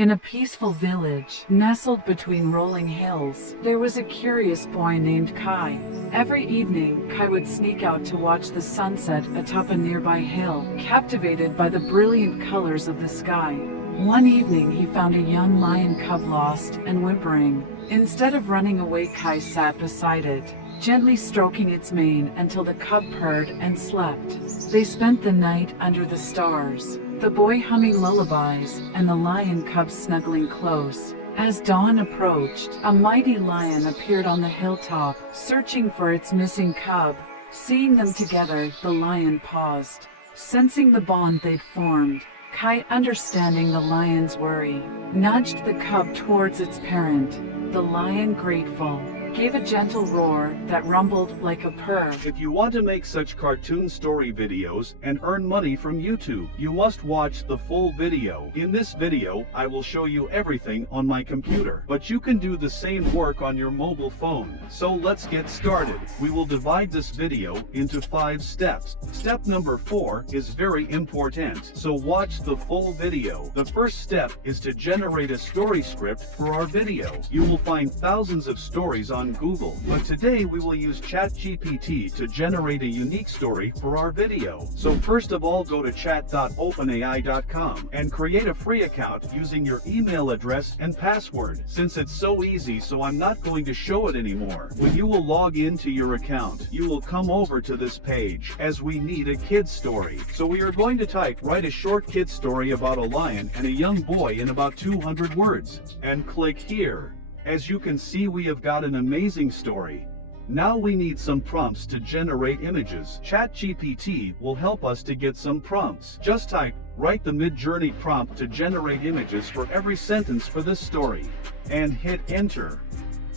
In a peaceful village, nestled between rolling hills, there was a curious boy named Kai. Every evening, Kai would sneak out to watch the sunset atop a nearby hill, captivated by the brilliant colors of the sky. One evening, he found a young lion cub lost and whimpering. Instead of running away, Kai sat beside it, gently stroking its mane until the cub purred and slept. They spent the night under the stars, the boy humming lullabies and the lion cub snuggling close. As dawn approached, a mighty lion appeared on the hilltop, searching for its missing cub. Seeing them together, the lion paused. Sensing the bond they'd formed, Kai, understanding the lion's worry, nudged the cub towards its parent. The lion, grateful, gave a gentle roar that rumbled like a purr. If you want to make such cartoon story videos and earn money from YouTube, you must watch the full video. In this video, I will show you everything on my computer, but you can do the same work on your mobile phone. So let's get started. We will divide this video into 5 steps. Step number 4 is very important, so watch the full video. The first step is to generate a story script for our video. You will find thousands of stories on Google, but today we will use ChatGPT to generate a unique story for our video. So first of all, go to chat.openai.com and create a free account using your email address and password. Since it's so easy, so I'm not going to show it anymore. When you will log into your account, you will come over to this page, as we need a kid's story. So we are going to write a short kid story about a lion and a young boy in about 200 words, and click here. As you can see, we have got an amazing story. Now we need some prompts to generate images. ChatGPT will help us to get some prompts. Just write the Mid-Journey prompt to generate images for every sentence for this story, and hit enter.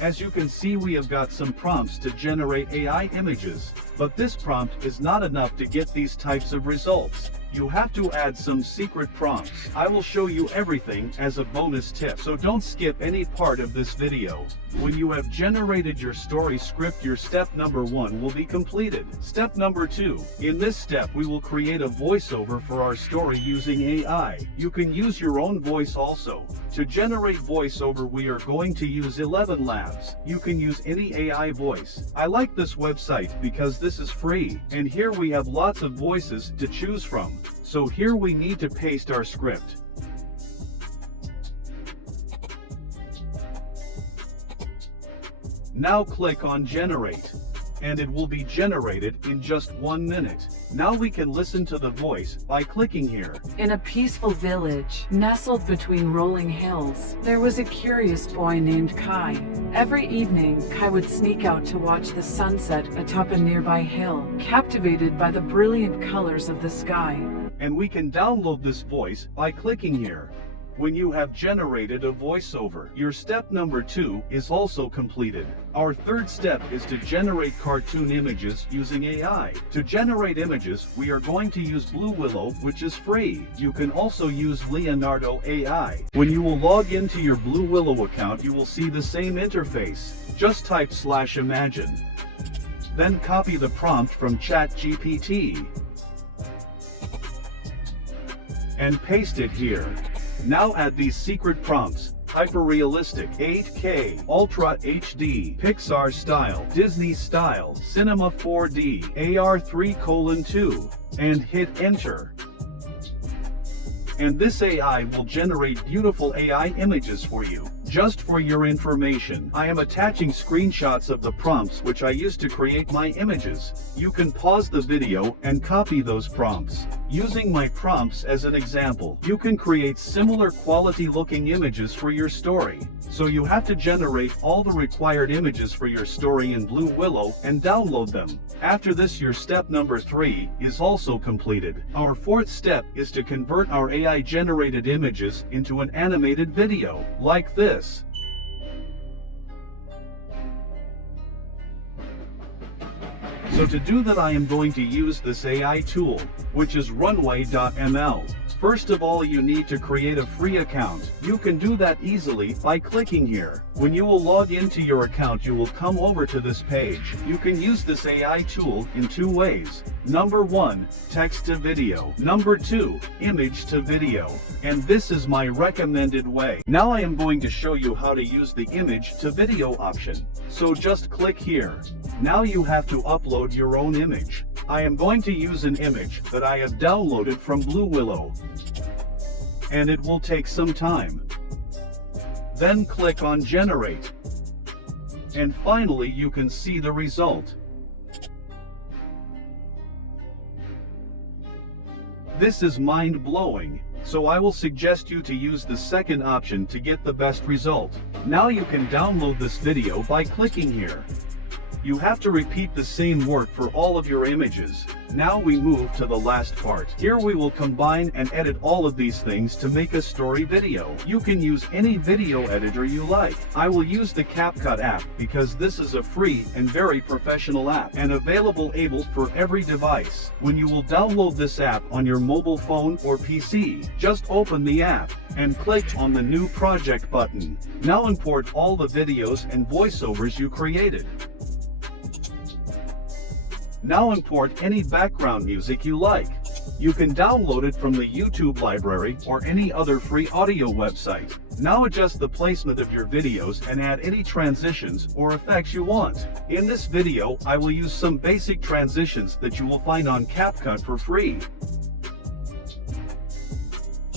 As you can see, we have got some prompts to generate AI images, but this prompt is not enough to get these types of results. You have to add some secret prompts. I will show you everything as a bonus tip, so don't skip any part of this video. When you have generated your story script, your step number 1 will be completed. Step number 2. In this step, we will create a voiceover for our story using AI. You can use your own voice also. To generate voiceover, we are going to use 11 Labs. You can use any AI voice. I like this website because this is free, and here we have lots of voices to choose from. So here we need to paste our script. Now click on Generate, and it will be generated in just 1 minute. Now we can listen to the voice by clicking here. In a peaceful village, nestled between rolling hills, there was a curious boy named Kai. Every evening, Kai would sneak out to watch the sunset atop a nearby hill, captivated by the brilliant colors of the sky. And we can download this voice by clicking here. When you have generated a voiceover, your step number 2 is also completed. Our third step is to generate cartoon images using AI. To generate images, we are going to use Blue Willow, which is free. You can also use Leonardo AI. When you will log into your Blue Willow account, you will see the same interface. Just type /imagine. Then copy the prompt from ChatGPT and paste it here. Now add these secret prompts: hyper-realistic, 8K, Ultra HD, Pixar style, Disney style, Cinema 4D, AR3:2, and hit enter. And this AI will generate beautiful AI images for you. Just for your information, I am attaching screenshots of the prompts which I used to create my images. You can pause the video and copy those prompts. Using my prompts as an example, you can create similar quality looking images for your story. So you have to generate all the required images for your story in Blue Willow and download them. After this, your step number 3 is also completed. Our fourth step is to convert our AI generated images into an animated video, like this. So to do that, I am going to use this AI tool, which is Runway ML. First of all, you need to create a free account. You can do that easily by clicking here. When you will log into your account, you will come over to this page. You can use this AI tool in two ways. Number 1, text to video. Number 2, image to video. And this is my recommended way. Now I am going to show you how to use the image to video option. So just click here. Now you have to upload your own image. I am going to use an image that I have downloaded from Blue Willow. And it will take some time. Then click on generate. And finally you can see the result. This is mind-blowing, so I will suggest you to use the second option to get the best result. Now you can download this video by clicking here. You have to repeat the same work for all of your images. Now we move to the last part. Here we will combine and edit all of these things to make a story video. You can use any video editor you like. I will use the CapCut app because this is a free and very professional app and available for every device. When you will download this app on your mobile phone or PC, just open the app and click on the new project button. Now import all the videos and voiceovers you created. Now import any background music you like. You can download it from the YouTube library or any other free audio website. Now adjust the placement of your videos and add any transitions or effects you want. In this video, I will use some basic transitions that you will find on CapCut for free.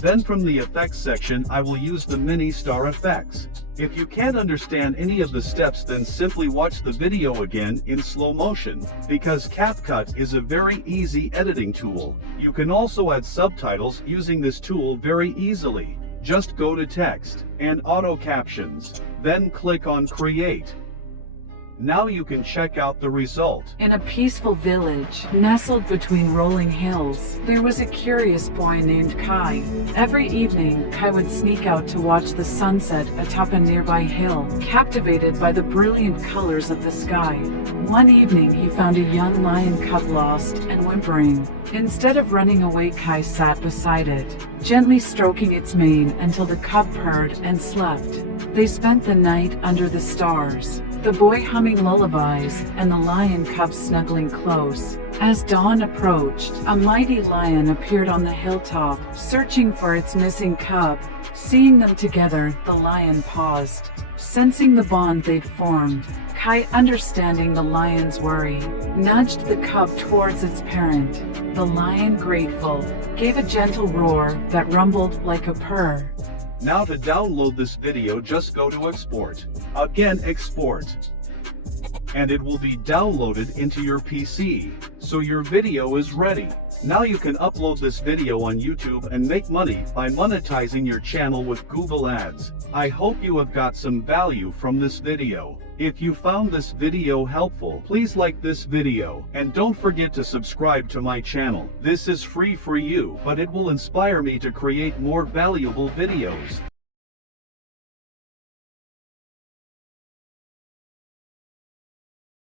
Then from the effects section, I will use the mini star effects. If you can't understand any of the steps, then simply watch the video again in slow motion, because CapCut is a very easy editing tool. You can also add subtitles using this tool very easily. Just go to text and auto captions, then click on create. Now you can check out the result. In a peaceful village, nestled between rolling hills, there was a curious boy named Kai. Every evening, Kai would sneak out to watch the sunset atop a nearby hill, captivated by the brilliant colors of the sky. One evening, he found a young lion cub lost and whimpering. Instead of running away, Kai sat beside it, gently stroking its mane until the cub purred and slept. They spent the night under the stars, the boy humming lullabies and the lion cub snuggling close. As dawn approached, a mighty lion appeared on the hilltop, searching for its missing cub. Seeing them together, the lion paused, sensing the bond they'd formed. Kai, understanding the lion's worry, nudged the cub towards its parent. The lion, grateful, gave a gentle roar that rumbled like a purr. Now to download this video, just go to export. Again, export. And it will be downloaded into your PC, so your video is ready. Now you can upload this video on YouTube and make money by monetizing your channel with Google Ads. I hope you have got some value from this video. If you found this video helpful, please like this video, and don't forget to subscribe to my channel. This is free for you, but it will inspire me to create more valuable videos.